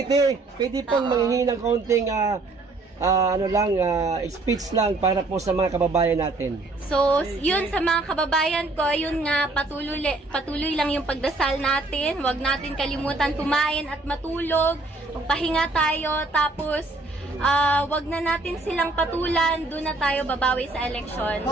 Kitty, pwede pong manghingi ng kaunting speech lang para po sa mga kababayan natin. So, yun sa mga kababayan ko, yun nga, patuloy lang yung pagdasal natin. Huwag natin kalimutan kumain at matulog. Magpahinga tayo, tapos wag na natin silang patulan. Doon na tayo babawi sa eleksyon.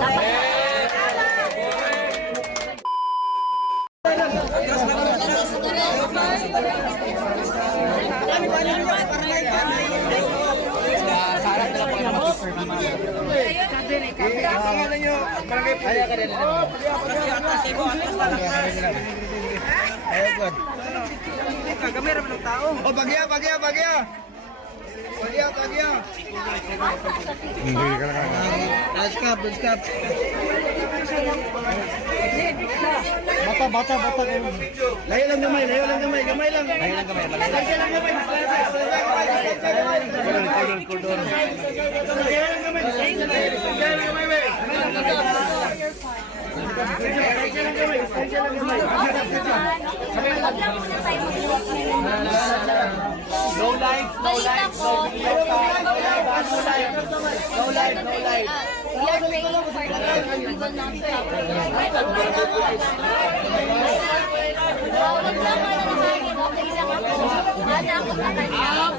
Kamera ng tao. Oh, bagya. Stop. Bata. Layo lang gamay. No live. We are praying for the Lord and we will not stop. Wag lang mananahangin, okay lang ako. Mana ako sa kanya.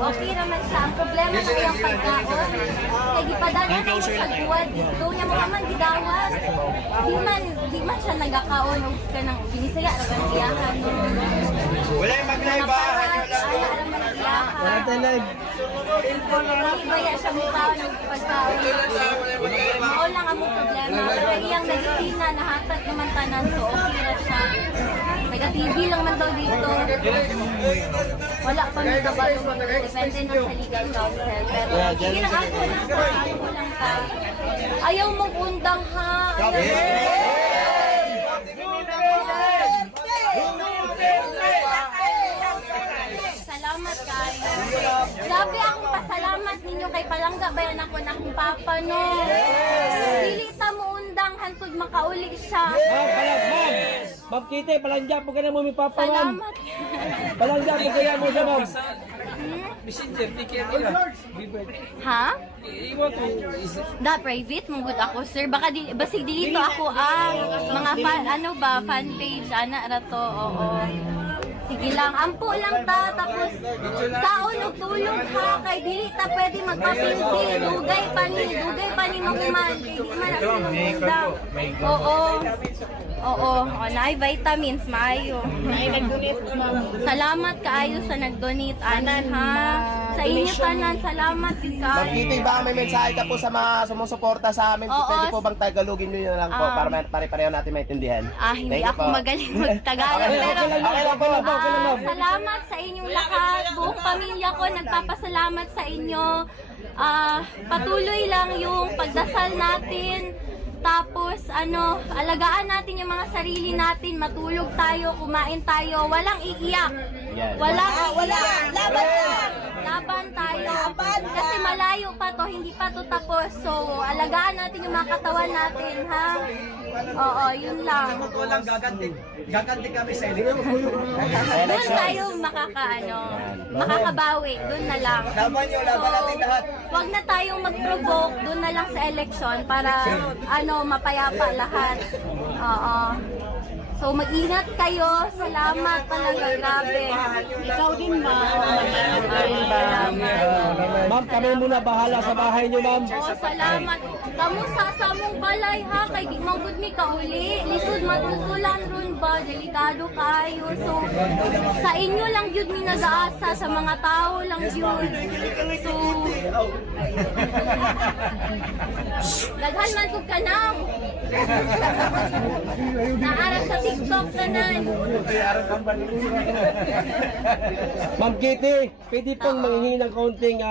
Okay naman siya. Ang problema na yung pagkaon. Kaya gipadala na mo sa buwan. Doon niya mga man gidawas. Di man siya nagakaon. O ka nang binisaya. Ang iyahan. Wala yung mag-live ba? Wala tayo live. Hindi baya siya mukha ng pagkaon. Mao lang ang mong problema. Pero iyang medisina nahatag naman tanan. So okay na siya. Taga-TV lang man daw dito. Wala pa may kabalo. Depende na sa legal counsel. Pero sige lang ako lang ka. Ayaw mong undang ha. Salamat kayo. Grabe akong pasalamat ninyo kay Palangga bayan ako ng papa no. Dili ta mo undang hantod makauli siya. Ma'am Kitty, palangga po ka na mo mi papa, ma'am. Salamat. Palangga po ka na mo siya, ma'am. Messenger, ticket nila. Ha? Iwan ko. Da private mong good ako sir. Baka basig dito ako mga fan page ana ra to. Oo. Sige lang, ampo lang ta, tapos kaon og tulog ha, kay dili ta pwede magpapildi, dugay pa ni mahuman, kay di man sinugda. Oo, naay vitamins, maayo. Naay nag-donate, salamat kaayo sa nag-donate, anan ha. Sa inyo tanan, salamat yun Ma'am kaayo. Kitty, baka may mensahe ka po sa mga sumusuporta sa amin. Oo. Pwede po bang tagalogin nyo lang po para pare-pareho natin maintindihan? Hindi Thank you ako po. magaling mag-Tagalog, pero Okay lang po. salamat sa inyong lahat. Buong pamilya ko nagpapasalamat sa inyo. Patuloy lang yung pagdasal natin. Tapos, alagaan natin yung mga sarili natin. Matulog tayo, kumain tayo. Walang iiyak. Yes. Laban tayo. Kasi malayo pa to, hindi pa to tapos. So, alagaan natin yung mga katawan natin, ha? Oo, yun lang. Totoo lang, gaganti kami sa eleksyon. Doon tayo makakabawi. Doon na lang. Laban nyo, laban natin lahat. Wag na tayong mag-provoke. Doon na lang sa election para mapayapa lahat. Oo. So, mag-ingat kayo. Salamat talaga. Grabe. Ikaw din ba? Ma'am, kami muna bahala sa bahay niyo, ma'am. Oh, salamat. Kamu sa samong balay ha, kay di man gud mi kauli. Lisod matutulan ron ba, delikado kayo. So sa inyo lang gyud mi nag-aasa, sa mga tao lang gyud. So daghan man kog kanang. Naara sa TikTok tanan. Ma'am Kitty, pwede pong manghingi ng kaunting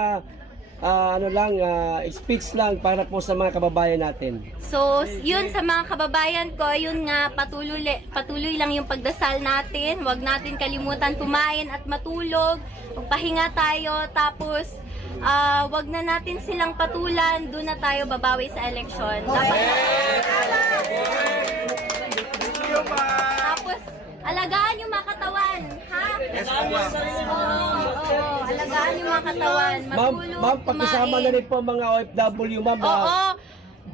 speech lang para po sa mga kababayan natin. So, yun sa mga kababayan ko, yun nga, patuloy lang yung pagdasal natin. Huwag natin kalimutan kumain at matulog. Magpahinga tayo, tapos wag na natin silang patulan. Doon na tayo babawi sa eleksyon. Tapos, alagaan yung mga katawan, ha? Oo, alagaan yung mga katawan. Matulog, Ma'am, pakisama kumain. na rin po mga OFW, ma'am. Oo.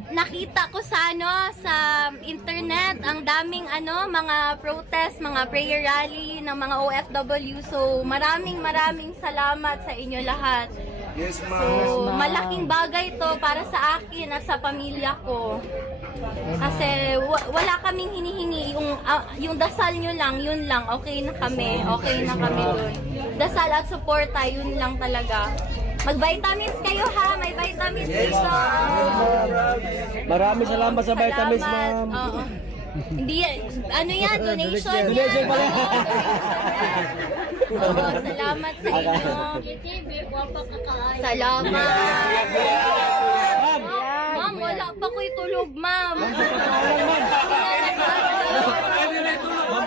Nakita ko sa sa internet ang daming mga protest, mga prayer rally ng mga OFW. So maraming salamat sa inyo lahat. Yes, So malaking bagay to para sa akin at sa pamilya ko. Kasi wala kaming hinihingi, yung dasal nyo lang, yun lang, okay na kami dun. Dasal at suporta, yun lang talaga. Mag-vitamins kayo ha, may vitamins dito. Maraming salamat sa vitamins, ma'am. Oo. Hindi, yan, donation yan. Donation pala. Oo, salamat sa inyo. Salamat. Ma'am, wala pa ko'y tulog, ma'am.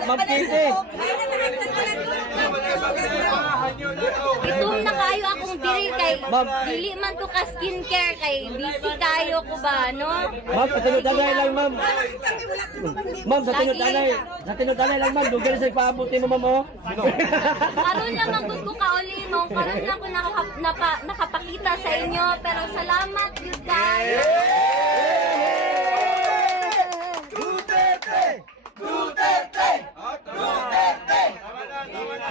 Ma'am Kitty. Itum na kayo akong diri kay Ma'am. dili man to ka skincare kay busy kayo ko ba, no? Ma'am, sa tinod-anay lang, ma'am. Ma'am, sa tinod-anay lang, ma'am. Dugal sa ipaabuti mo, ma'am, oh. Karon lang ang gud ko kauli mo. Karon lang ko nakapakita sa inyo, pero salamat yun guys.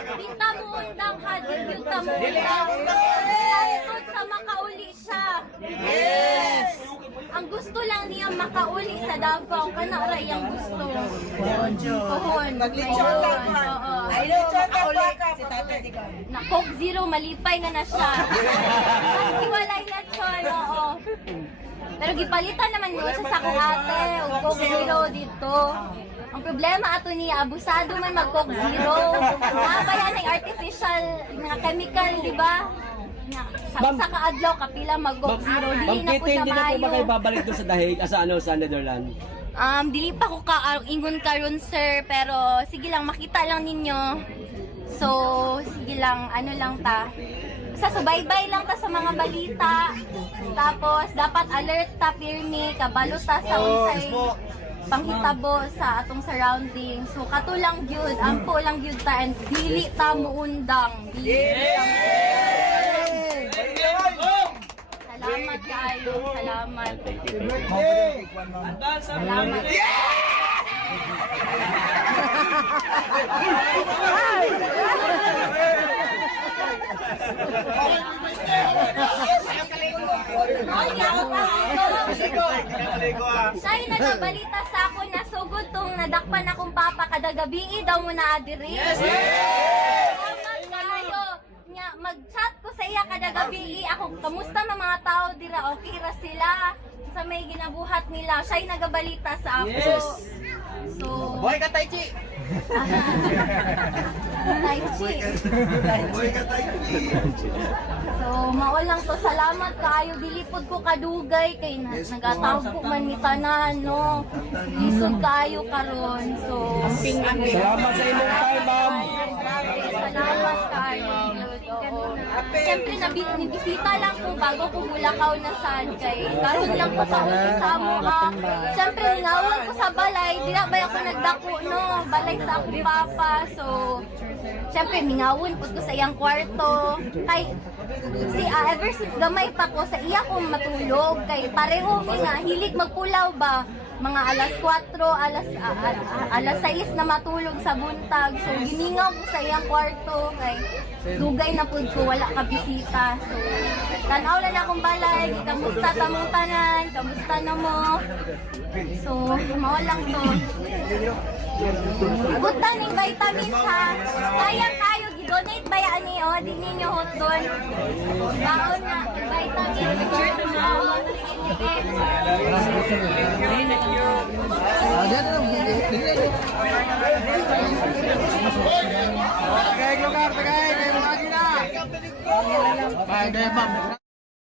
Dita mo undang ha, dita mo undang. Salamat sa makauli siya. Yes! Ang gusto lang niya makauli sa Davao, kana ra iyang gusto. Pohon. Maglitsyon lang pa. Ay, no, makauli si Tatay Digong. Na Coke Zero, malipay na siya. Kasi walay na siya, oo. Pero gipalitan naman mo siya sa akong ate, o Coke Zero dito. Ang problema ato niya, abusado man mag Coke Zero. Nabayan ng artificial, mga chemical, di ba? Sa kaadlaw, kapila mag Coke Zero. Ma'am Dili na ko Kitty, siya hindi na po ba kayo maayo. babalik doon sa dahig, sa Netherlands? Dili pa ko ingon karon sir, pero sige lang, makita lang ninyo. So, sige lang, ano lang ta. Sa subaybay lang ta sa mga balita. Tapos, dapat alert ta, pirmi, kabalo ta sa unsay panghitabo sa atong surroundings. So, kato lang gyud, ampo lang gyud ta, and dili ta muundang. Salamat kayo, salamat. Salamat. Sa'yo nagabalita sa ako na sugod tong nadakpan akong papa kada gabi daw mo na adiri. Salamat kayo. Mag-chat ko sa iya kada gabi. Ako, kamusta na mga tao dira? Okay ra sila sa may ginabuhat nila. Siya'y nagabalita sa ako. So, Boy ka, Tai Chi! Tai Chi. So, maulang to. Salamat kaayo. Dilipod ko kadugay kay nagatawag ko man ni tanan, no. Lisod kaayo karon. So, Salamat sa inyong time, ma'am. salamat kaayo. Siyempre, nabisita lang ko bago ko Bulacau na saan kay karon lang ko taon sa amo ha. Siyempre, ngawon ko sa balay. Di na ba ako nagdako, no? Balay sa akong papa. So, siyempre, mingawon po ko sa iyang kwarto. Kay, ever since gamay pa ko, sa iya kong matulog. Kay pareho mi nga, hilig magpulaw ba? mga alas 4, alas 6 na matulog sa buntag. So, giningaw ko sa iyang kwarto. Kay, dugay na po ko, wala ka bisita. So, tanaw na akong balay. Kamusta tamong tanan? Kamusta na mo? So, mawalang to. Agutan ng vitamins ha. Sayang kayo, gidonate ba yan ni o? Di ninyo hot doon. Baon na, vitamins. Tagay, lugar, tagay, kayo mga sila. Bahay, ma'am.